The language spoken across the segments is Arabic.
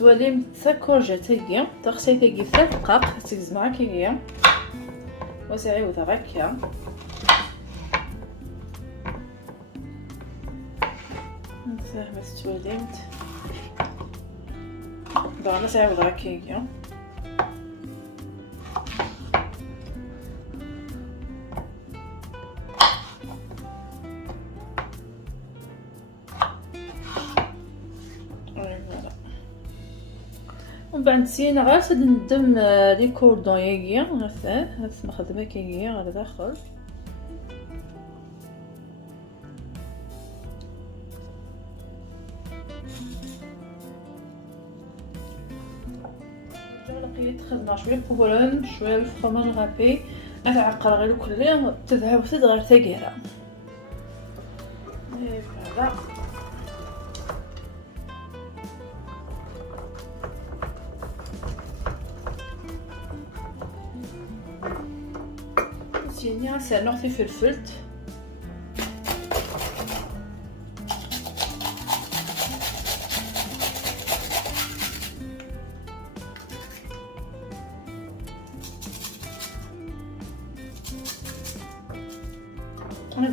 ستواليم تا كورجيتيكي تغسيتيكي تا دقاق تزمع كيكيا وسعيود غاكيا نصح ما ستواليمت دابا سعيود غاكيا ومن بعد نسينا غير ندم لي كوردون ياكيا هاد المخدمه كيكيا على داخل لقيت خدنا شويه البولون شويه الفرماج غابي اتعقر غير كلي تذهب غير تاكيرا هذا سينيا سنغطي فلفلت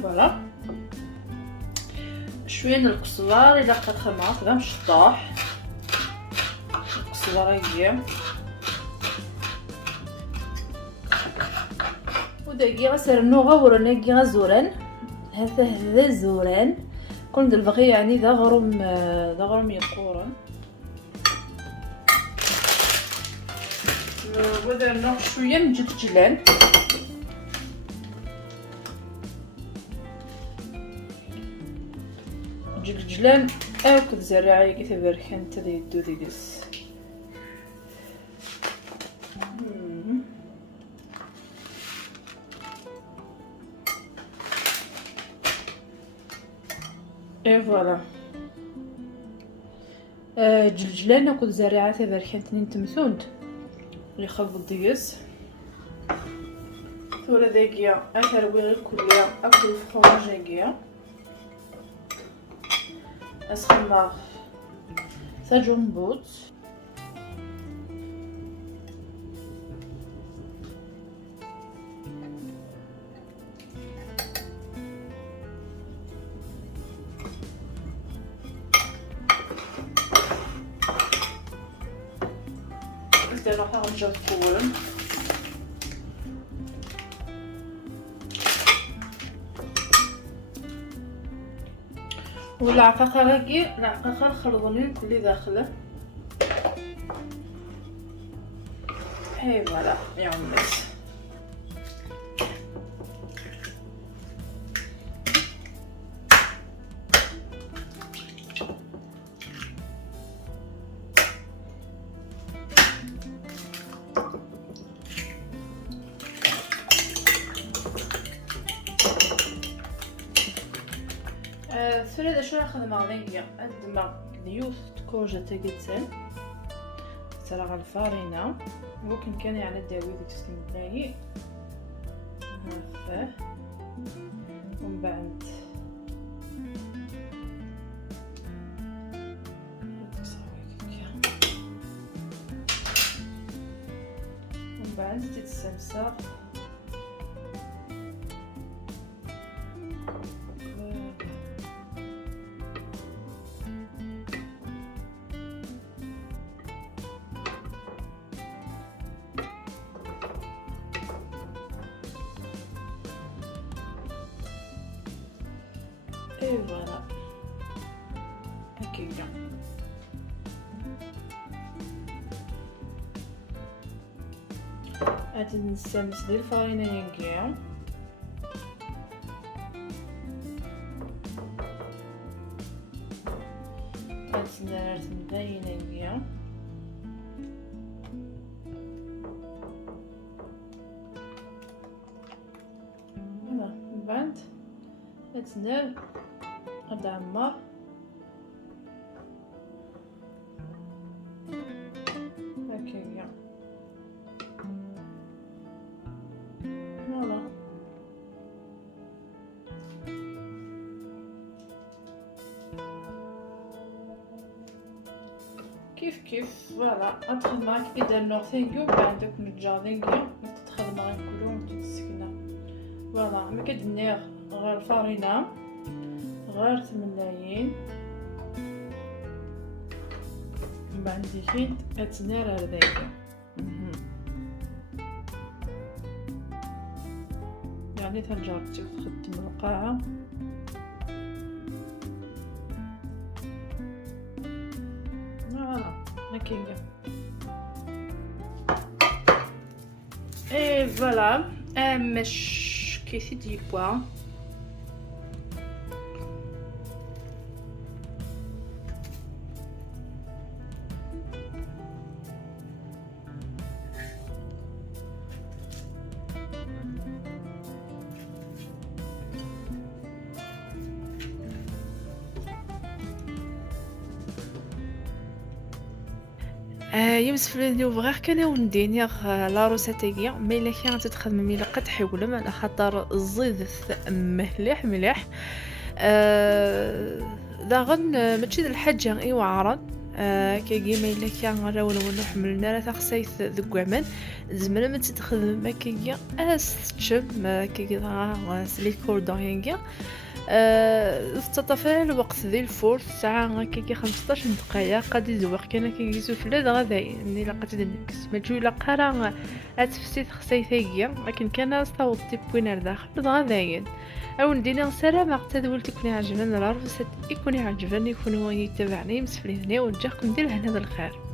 فوالا شويه من القزبر الا بقات خمره كدا مش طاح القزبره هي وداكي غسرنو غورنا كي غزوران هذا زوران كون البغي يعني دا غروم يقورن ودرنا شويه من جلجلان جلجلان اكل زراعي كي تبركن تدي يدو ديكس اي فوالا جلجلان اكل زراعه تبركن تنين تمثوند اللي خلط ديكس ثورة داكيا اثروي غير كليا اكل فرماجيكيا اسخمر ساجونبوت زين راح نرجع تكون والعقاقه هاكي العقاقه الخرطونين كلي داخله هاي فوالا يا عمس ثلاثة شو راح نخدم عليا الدماغ ديوث كورجة جدسن ترى على الفارينة ممكن كان يعني داوي ديك السنتاي هذا ومن بعد ومن بعد تتسمسر اي فوالا هكايا غادي نستانس ديال الفرينه ينكيا غادي نبين ينكيا فوالا من بعد غادي غادي عمر هكايا فوالا كيف فوالا غتخدم كي نوغ ثانكيو بعد دوك نجا ثانكيو تخدم كلهم تتسكنا فوالا ما كدنيغ غير الفارينه غير 8 من بعد ديكين كتنير هذاك يعني تنجربتي تخدم القاعه هكايا اي فوالا مش كيسي دي بوا يوسف نبغي كان ندير لا روسيتيغيا مي الا كان تتخدم مي لقى تحولم على خاطر الزيت مليح مليح داغن ماشي الحاجه اي وعرض كي ما الا كان راول حملنا راه تخسيت ذكوامن زمرا ما تتخدم ما كي استشم كي سلي كوردونيا تطفى الوقت ذي الفور ساعة كي 15 دقيقة قد يزوق كان كي يسفل غدا اني لقيت نكس ما تجي لقى راه اتفسيت خسيتيا لكن كان صوتي بوين داخل غداين او ندينا سلام اعتذر تكوني عجبنا العرف يكون عجبني يكون هو يتابعني مسفليني ونجاكم ندير هنا بالخير.